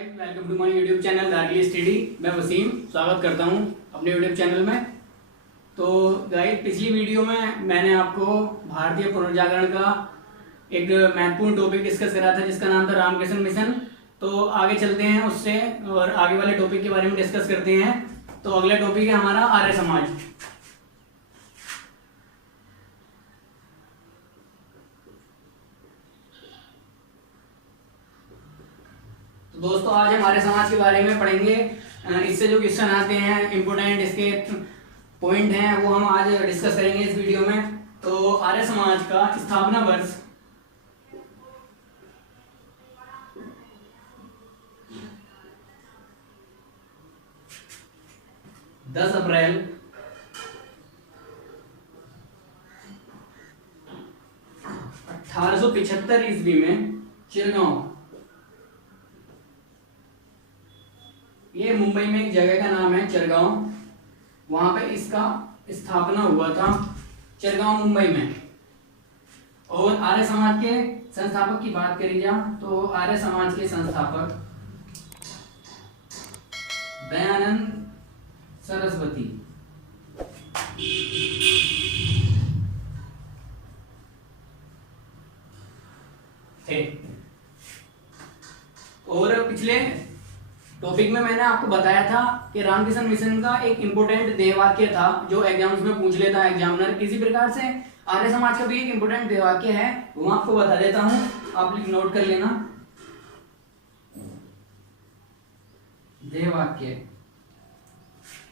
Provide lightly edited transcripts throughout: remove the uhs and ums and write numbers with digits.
Guys, welcome to my YouTube channel दार्गिल study. मैं वसीम स्वागत करता हूं अपने यूट्यूब चैनल में। तो गाइस, पिछली वीडियो में मैंने आपको भारतीय पुनर्जागरण का एक महत्वपूर्ण टॉपिक डिस्कस करा था जिसका नाम था रामकृष्ण मिशन। तो आगे चलते हैं उससे और आगे वाले टॉपिक के बारे में डिस्कस करते हैं। तो अगला टॉपिक है हमारा आर्य समाज। दोस्तों, आज हम आर्य समाज के बारे में पढ़ेंगे। इससे जो क्वेश्चन आते हैं इम्पोर्टेंट, इसके पॉइंट हैं, वो हम आज डिस्कस करेंगे इस वीडियो में। तो आर्य समाज का स्थापना वर्ष 10 अप्रैल 1875 ईस्वी में चिरगांव, ये मुंबई में एक जगह का नाम है चिरगांव, वहां पे इसका स्थापना हुआ था, चिरगांव मुंबई में। और आर्य समाज के संस्थापक की बात करी जाए तो आर्य समाज के संस्थापक दयानंद सरस्वती थे। और पिछले टॉपिक में मैंने आपको बताया था कि रामकृष्ण मिशन का एक इंपोर्टेंट ध्येयवाक्य था जो एग्जाम्स में पूछ लेता है एग्जामिनर। इसी प्रकार से आर्य समाज का भी एक इंपोर्टेंट ध्येयवाक्य है, वो आपको बता देता हूं, आप नोट कर लेना। ध्येयवाक्य,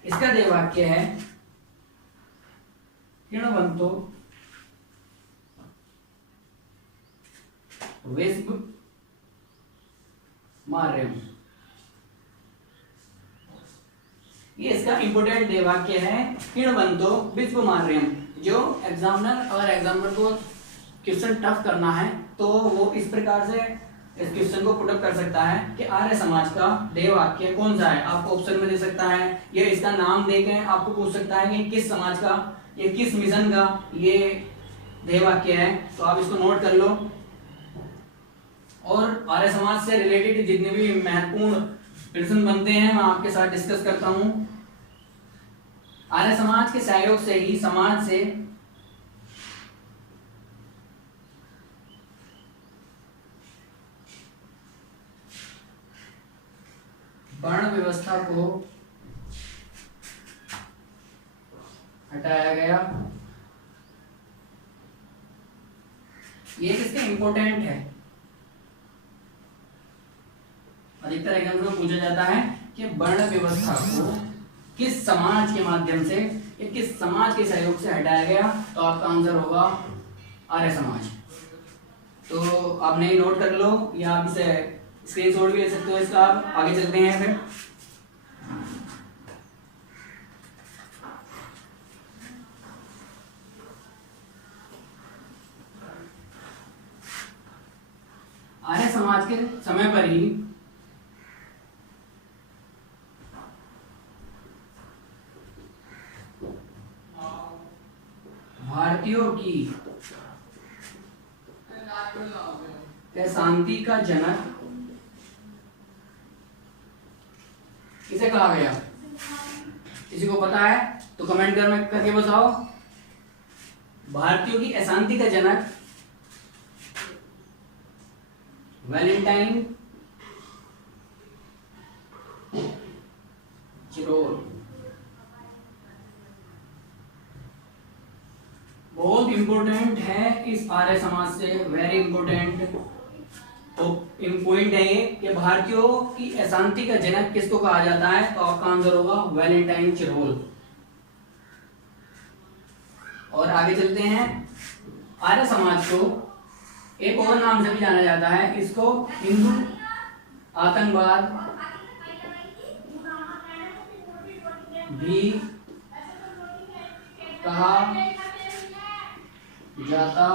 इसका ध्येयवाक्य है किण्वन्तो विश्व मार्यम। ये इसका इंपोर्टेंट ध्येयवाक्य है, किण्वन्तो विश्व मार्यम। जो एग्जामिनर को क्वेश्चन टफ करना है तो वो इस प्रकार से इस क्वेश्चन को पुट अप कर सकता है कि आर्य समाज का ध्येयवाक्य कौन सा है। आपको ऑप्शन में दे सकता है, ये इसका नाम देके आपको पूछ सकता है कि किस समाज का, ये किस मिशन का ये ध्येयवाक्य है। तो आप इसको नोट कर लो। और आर्य समाज से रिलेटेड जितने भी महत्वपूर्ण प्रश्न बनते हैं मैं आपके साथ डिस्कस करता हूं। आर्य समाज के सहयोग से ही समाज से वर्ण व्यवस्था को हटाया गया। ये किसके इंपोर्टेंट है, अधिकतर एग्जाम में पूछा जाता है कि वर्ण व्यवस्था को किस समाज के माध्यम से या किस समाज के सहयोग से हटाया गया। तो आपका आंसर होगा आर्य समाज। तो आप नहीं नोट कर लो या आप इसे स्क्रीनशॉट भी ले सकते हो इसका। आप आगे चलते हैं फिर। आर्य समाज के समय पर ही भारतीयों की शांति का जनक किसे कहा गया? किसी को पता है तो कमेंट करके बताओ। भारतीयों की अशांति का जनक वैलेंटाइन चिरोल। बहुत इंपॉर्टेंट है इस आर्य समाज से, वेरी इंपॉर्टेंट पॉइंट है ये कि भारतीयों की अशांति का जनक किसको कहा जाता है। तो आपका आंसर होगा वैलेंटाइन चिरोल। और आगे चलते हैं। आर्य समाज को एक और नाम से भी जाना जाता है, इसको हिंदू आतंकवाद भी कहा जाता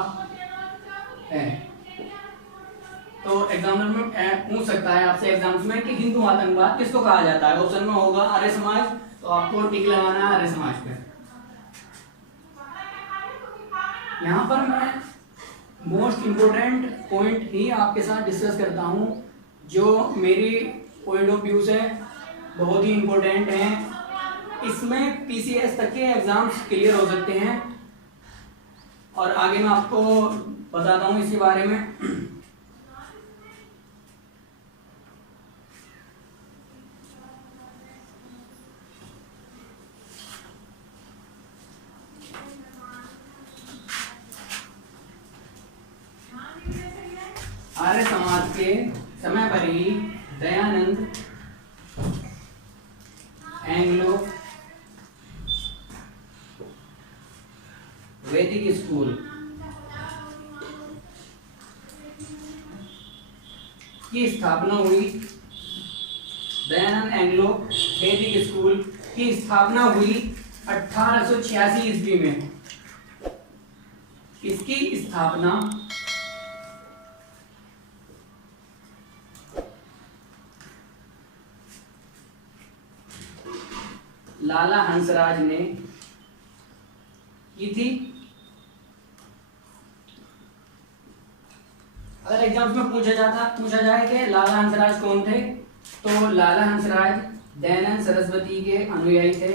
है। तो एग्जामिनर में पूछ सकता है आपसे एग्जाम्स में कि हिंदू आतंकवाद किसको कहा जाता है। ऑप्शन में होगा आर्य समाज, तो आपको टिक लगाना है आर्य समाज पे। यहाँ पर मैं मोस्ट इम्पोर्टेंट पॉइंट ही आपके साथ डिस्कस करता हूँ जो मेरी पॉइंट ऑफ व्यू से बहुत ही इम्पोर्टेंट है। इसमें पीसीएस तक के एग्जाम्स क्लियर हो सकते हैं और आगे मैं आपको बताता हूँ इसके बारे में। आर्य समाज के समय पर ही दयानंद एंग्लो वैदिक स्कूल की स्थापना हुई। दयानंद एंग्लो वैदिक स्कूल की स्थापना हुई 1886 ईस्वी में। इसकी स्थापना लाला हंसराज ने की थी। अगर एग्जाम्स में पूछा जाए कि लाला हंसराज कौन थे, तो लाला हंसराज दयानंद सरस्वती के अनुयायी थे।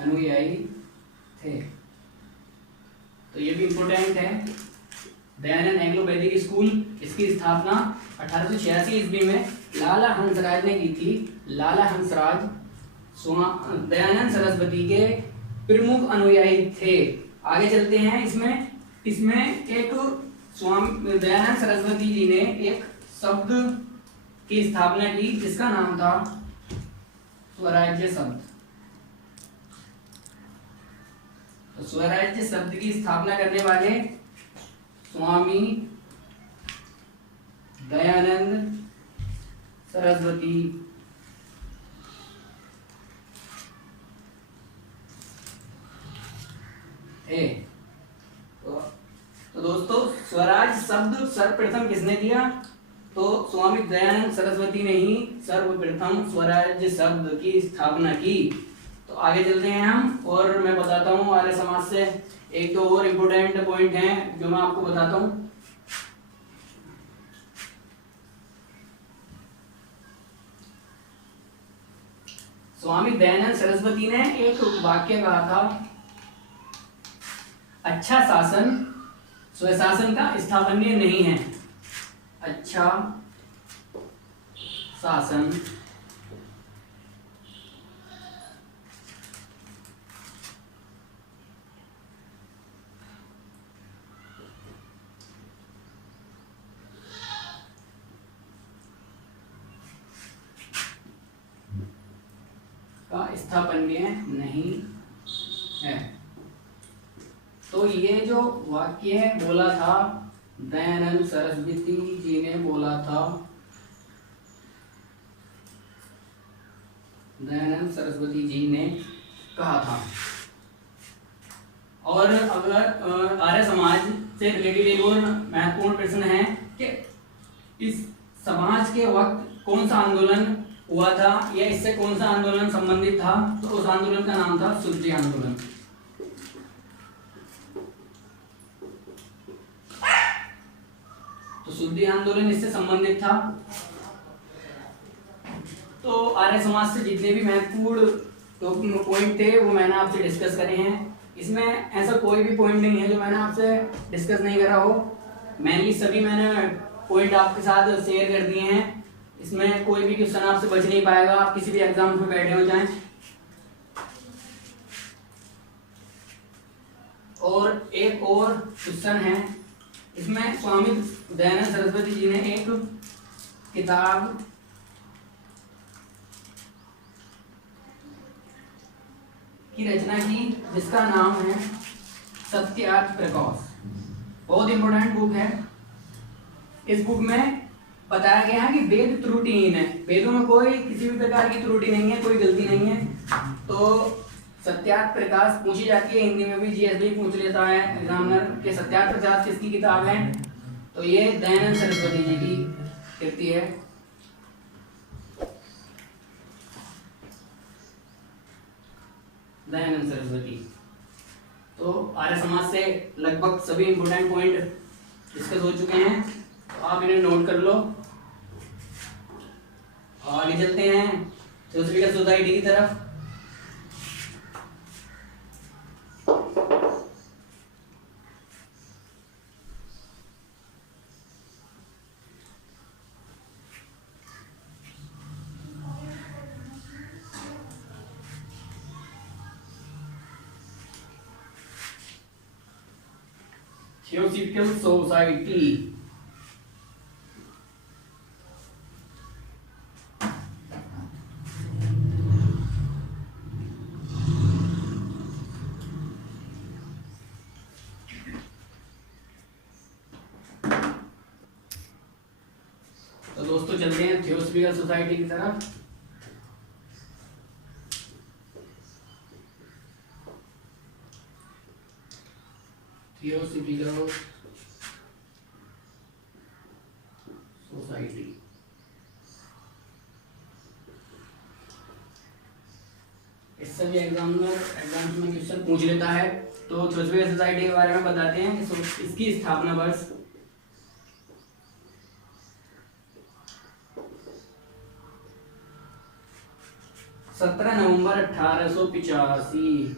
अनुयायी थे, तो ये भी इंपॉर्टेंट है। दयानंद एंग्लो वैदिक स्कूल, इसकी स्थापना 1886 ईस्वी में लाला हंसराज ने की थी। लाला हंसराज दयानंद सरस्वती के प्रमुख अनुयायी थे। आगे चलते हैं। इसमें एक स्वामी दयानंद सरस्वती जी ने एक शब्द की स्थापना की जिसका नाम था स्वराज्य शब्द। तो स्वराज्य शब्द की स्थापना करने वाले स्वामी दयानंद सरस्वती थे। तो दोस्तों, स्वराज शब्द सर्वप्रथम किसने दिया? तो स्वामी दयानंद सरस्वती ने ही सर्वप्रथम स्वराज्य शब्द की स्थापना की। तो आगे चलते हैं हम, और मैं बताता हूँ आर्य समाज से एक दो और इम्पोर्टेंट पॉइंट हैं जो मैं आपको बताता हूँ। स्वामी दयानंद सरस्वती ने एक वाक्य कहा था, अच्छा शासन स्वशासन का स्थापनीय नहीं है। अच्छा शासन का स्थापनीय नहीं है। तो ये जो वाक्य बोला था दयानंद सरस्वती जी ने बोला था, दयानंद सरस्वती जी ने कहा था। और अगर आर्य समाज से रिलेटेड एक और महत्वपूर्ण प्रश्न है कि इस समाज के वक्त कौन सा आंदोलन हुआ था या इससे कौन सा आंदोलन संबंधित था, तो उस आंदोलन का नाम था शुद्धि आंदोलन। तो शुद्धि आंदोलन इससे संबंधित था। तो आर्य समाज से जितने भी महत्वपूर्ण पॉइंट थे वो मैंने आपसे डिस्कस करे हैं। इसमें ऐसा कोई भी पॉइंट नहीं है जो मैंने आपसे डिस्कस नहीं करा हो। मैंने सभी पॉइंट आपके साथ शेयर कर दिए हैं। इसमें कोई भी क्वेश्चन आपसे बच नहीं पाएगा, आप किसी भी एग्जाम में बैठे हो जाएं। और एक और क्वेश्चन है, इसमें स्वामी दयानंद सरस्वती जी ने एक किताब की रचना की जिसका नाम है सत्यार्थ प्रकाश। बहुत इंपॉर्टेंट बुक है। इस बुक में बताया गया है कि वेद त्रुटिहीन है, वेदों में कोई किसी भी प्रकार की त्रुटि नहीं है, कोई गलती नहीं है। तो सत्यार्थ प्रकाश पूछी जाती है, हिंदी में भी जीएसबी पूछ लेता है एग्जामिनर के सत्यार्थ प्रकाश किसकी किताब है, तो ये दयानंद सरस्वती जी की कृति है। दयानंद सरस्वती। तो आर्य समाज से लगभग सभी इंपोर्टेंट पॉइंट डिस्कस हो चुके हैं, तो आप इन्हें नोट कर लो। आगे चलते हैं थियोसॉफिकल सोसाइटी की तरफ। थियोसॉफिकल सोसाइटी तो दोस्तों चलते हैं थियोसॉफिकल सोसाइटी की तरफ। थियोसॉफिकल सोसाइटी इससे भी एग्जाम्स में क्वेश्चन पूछ लेता है। तो थियोसॉफिकल सोसाइटी के बारे में बताते हैं। इसकी स्थापना वर्ष 17 नवंबर 1885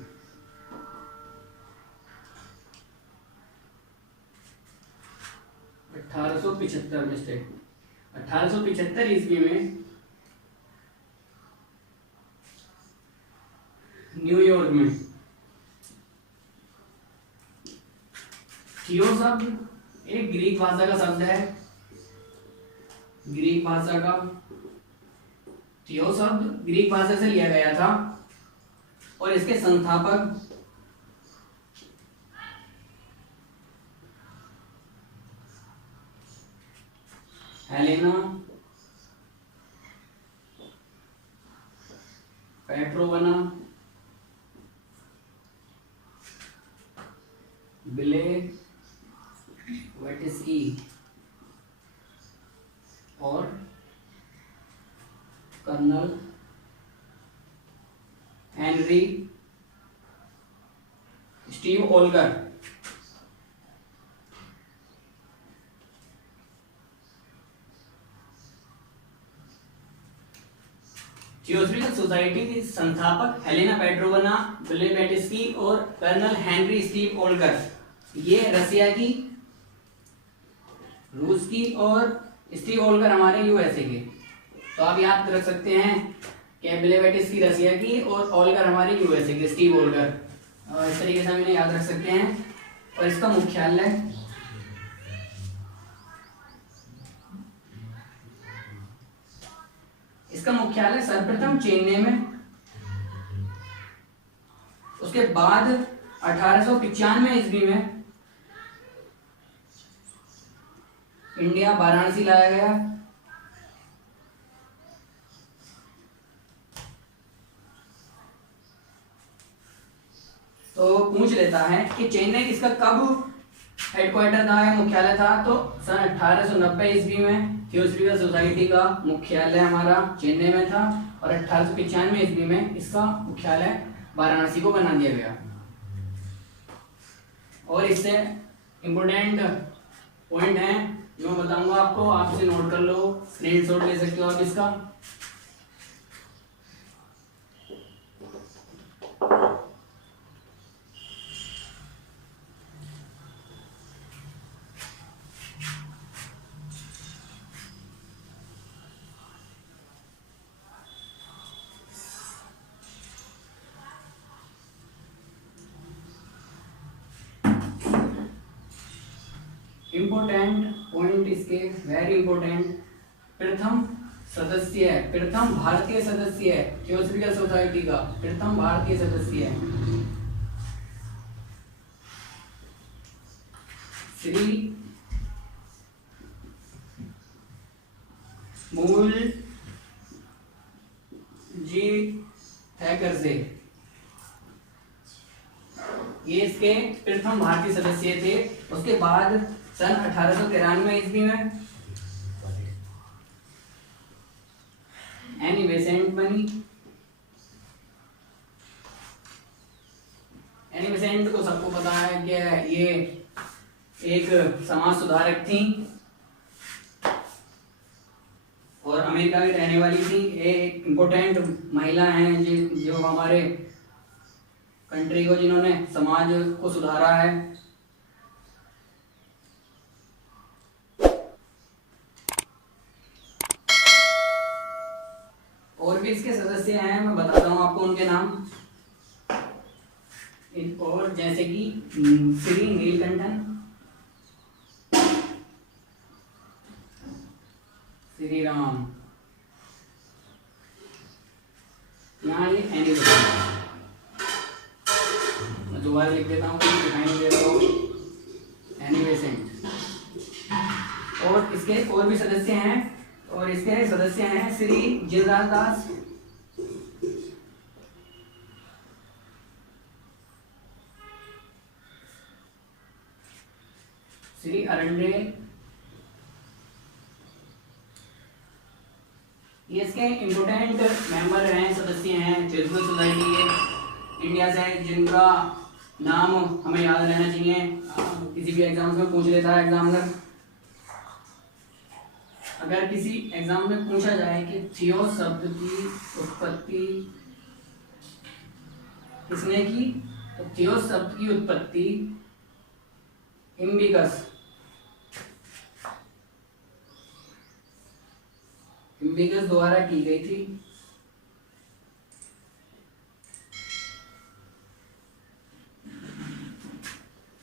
1875 मिस्टेक 1875 ईस्वी में न्यूयॉर्क में। थियो शब्द एक ग्रीक भाषा का शब्द है। ग्रीक भाषा का थियो शब्द ग्रीक भाषा से लिया गया था और इसके संस्थापक हेलेना पेट्रोवना ब्लेवेट्स्की और colonel Henry Steel Olcott. Theosophical society के संस्थापक हेलेना पेट्रोवना ब्लेवेट्स्की और कर्नल हेनरी स्टीव ओल्गर। ये रसिया की, रूस की और स्टीव ओल्गर हमारे यूएसए के। तो आप याद रख सकते हैं कि ब्लेवेट्स्की रसिया की और ओल्गर हमारे यूएसए के, स्टीव ओल्गर। इस तरीके से हम इन्हें याद रख सकते हैं। और इसका मुख्यालय सर्वप्रथम चेन्नई में, उसके बाद 1895 ईस्वी में इंडिया वाराणसी लाया गया। तो पूछ लेता है कि चेन्नई इसका कब हेडक्वार्टर था या मुख्यालय था। तो सन 1890 ईस्वी में थियोसॉफिकल सोसाइटी का मुख्यालय हमारा चेन्नई में था और 1895 ईस्वी में इसका मुख्यालय वाराणसी को बना दिया गया। और इससे इम्पोर्टेंट पॉइंट है जो मैं बताऊंगा आपको, आप इसे नोट कर लो, स्क्रीनशॉट ले सकते हो आप इसका। इंपोर्टेंट पॉइंट इसके, वेरी इंपोर्टेंट। प्रथम भारतीय सदस्य है थियोसॉफिकल सोसाइटी का, प्रथम भारतीय सदस्य है श्री मूल जी थैकरसे। ये इसके प्रथम भारतीय सदस्य थे। उसके बाद सन 1893 ईस्वी में एनी बेसेंट बनी। एनी बेसेंट को सबको पता है कि ये एक समाज सुधारक थी और अमेरिका की रहने वाली थी। एक इम्पोर्टेंट महिला हैं जो हमारे कंट्री को, जिन्होंने समाज को सुधारा है। और भी इसके सदस्य हैं, मैं बताता हूँ आपको उनके नाम। और जैसे कि श्री नीलकंठन, श्री राम, यहाँ ये एनी बेसेंट, मैं दोबारा लिख देता हूँ, दिखाई नहीं दे रहा हूँ, एनी बेसेंट। और इसके और भी सदस्य हैं, और इसके सदस्य हैं श्री जिनराज दास, श्री अरंडे, ये इसके इम्पोर्टेंट मेंबर हैं, सदस्य हैं थियोसॉफिकल सोसाइटी के इंडिया से, जिनका नाम हमें याद रहना चाहिए, किसी भी एग्जाम में पूछ लेता है एग्जामिनर। अगर किसी एग्जाम में पूछा जाए कि थियो शब्द की उत्पत्ति किसने की, तो थियो शब्द की उत्पत्ति इम्बिकस द्वारा की गई थी।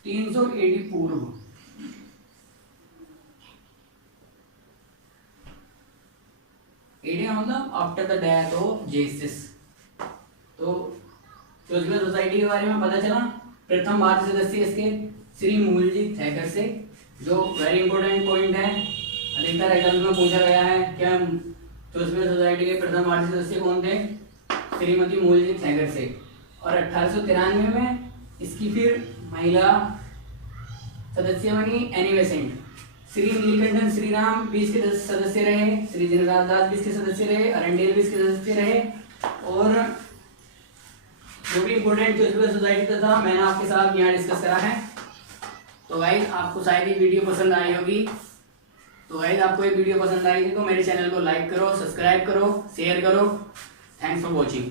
तीन सौ एडी पूर्व। एडी मतलब after the death of Jesus. तो थियोसॉफिकल सोसाइटी के बारे में पता चला। प्रथम भारतीय सदस्य इसके श्री मूलजी थैकर से, जो वेरी इंपॉर्टेंट पॉइंट है, अधिकतर एग्जाम में पूछा गया है क्या थियोसॉफिकल सोसाइटी के प्रथम भारतीय सदस्य कौन थे, श्रीमती मूलजी थैकर से। और 1893 में इसकी फिर महिला सदस्य बनी एनी बेसेंट। श्री नीलकंठन श्री राम भी इसके सदस्य रहे, श्री जिनराज दास भी इसके सदस्य रहे, अरंडेल भी इसके सदस्य रहे। और जो भी इम्पोर्टेंट थियोसॉफिकल सोसाइटी था मैंने आपके साथ यहाँ डिस्कस करा है। तो गाइस आपको शायद ये वीडियो पसंद आई होगी। तो गाइस आपको ये वीडियो पसंद आएगी तो मेरे चैनल को लाइक करो, सब्सक्राइब करो, शेयर करो। Thanks for watching.